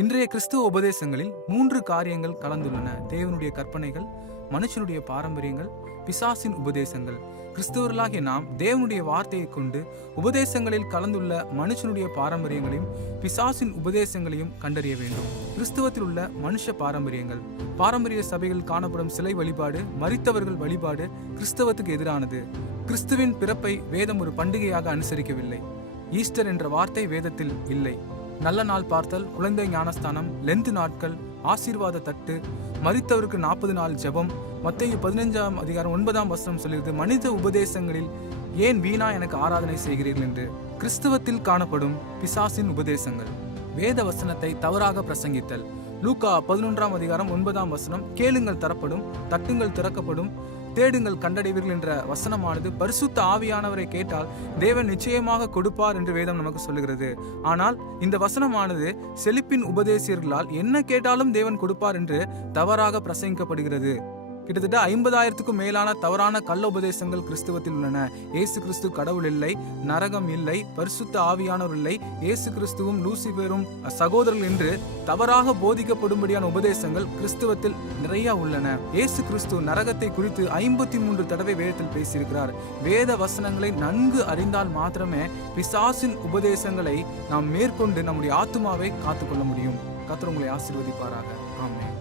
இன்றைய கிறிஸ்துவ உபதேசங்களில் 3 காரியங்கள் கலந்துள்ளன. தேவனுடைய கற்பனைகள், மனுஷனுடைய பாரம்பரியங்கள், பிசாசின் உபதேசங்கள். கிறிஸ்தவர்களாகிய நாம் தேவனுடைய வார்த்தையை கொண்டு உபதேசங்களில் கலந்துள்ள மனுஷனுடைய பாரம்பரியங்களையும் பிசாசின் உபதேசங்களையும் கண்டறிய வேண்டும். கிறிஸ்தவத்தில் உள்ள மனுஷ பாரம்பரியங்கள். பாரம்பரிய சபைகளில் காணப்படும் சிலை வழிபாடு, மரித்தவர்கள் வழிபாடு கிறிஸ்தவத்துக்கு எதிரானது. கிறிஸ்துவின் பிறப்பை வேதம் ஒரு பண்டிகையாக அனுசரிக்கவில்லை. ஈஸ்டர் என்ற வார்த்தை வேதத்தில் இல்லை. நல்ல நாள் பார்த்தல், குழந்தை ஞானஸ்தானம், லெந்து நாட்கள், ஆசீர்வாத தட்டு, மரித்தவருக்கு 40 நாள் ஜெபம், மத்தேயு 15 அதிகாரம் 9 சொல்கிறது, மனித உபதேசங்களில் ஏன் வீணா எனக்கு ஆராதனை செய்கிறீர்கள் என்று. கிறிஸ்தவத்தில் காணப்படும் பிசாசின் உபதேசங்கள். வேத வசனத்தை தவறாக பிரசங்கித்தல். லூக்கா 11 அதிகாரம் 9 கேளுங்கள் தரப்படும், தட்டுங்கள் திறக்கப்படும், தேடுங்கள் கண்டடைவீர்கள் என்ற வசனமானது பரிசுத்த ஆவியானவரை கேட்டால் தேவன் நிச்சயமாக கொடுப்பார் என்று வேதம் நமக்கு சொல்லுகிறது. ஆனால் இந்த வசனமானது செழிப்பின் உபதேசியர்களால் என்ன கேட்டாலும் தேவன் கொடுப்பார் என்று தவறாக பிரசங்கிக்கப்படுகிறது. கிட்டத்தட்ட 50,000க்கும் மேலான தவறான கள்ள உபதேசங்கள் கிறிஸ்துவத்தில் உள்ளன. இயேசு கிறிஸ்து கடவுள் இல்லை, நரகம் இல்லை, பரிசுத்த ஆவியானவர் இல்லை, இயேசு கிறிஸ்துவும் லூசிபரும் சகோதரர்கள் என்று தவறாக போதிக்கப்படும்படியான உபதேசங்கள் கிறிஸ்துவத்தில் நிறைய உள்ளன. இயேசு கிறிஸ்து நரகத்தை குறித்து 53 தடவை வேதத்தில் பேசியிருக்கிறார். வேத வசனங்களை நன்கு அறிந்தால் மாத்திரமே பிசாசின் உபதேசங்களை நாம் மேற்கொண்டு நம்முடைய ஆத்துமாவை காத்துக்கொள்ள முடியும். கர்த்தர் உங்களை ஆசீர்வதிப்பாராக. ஆமென்.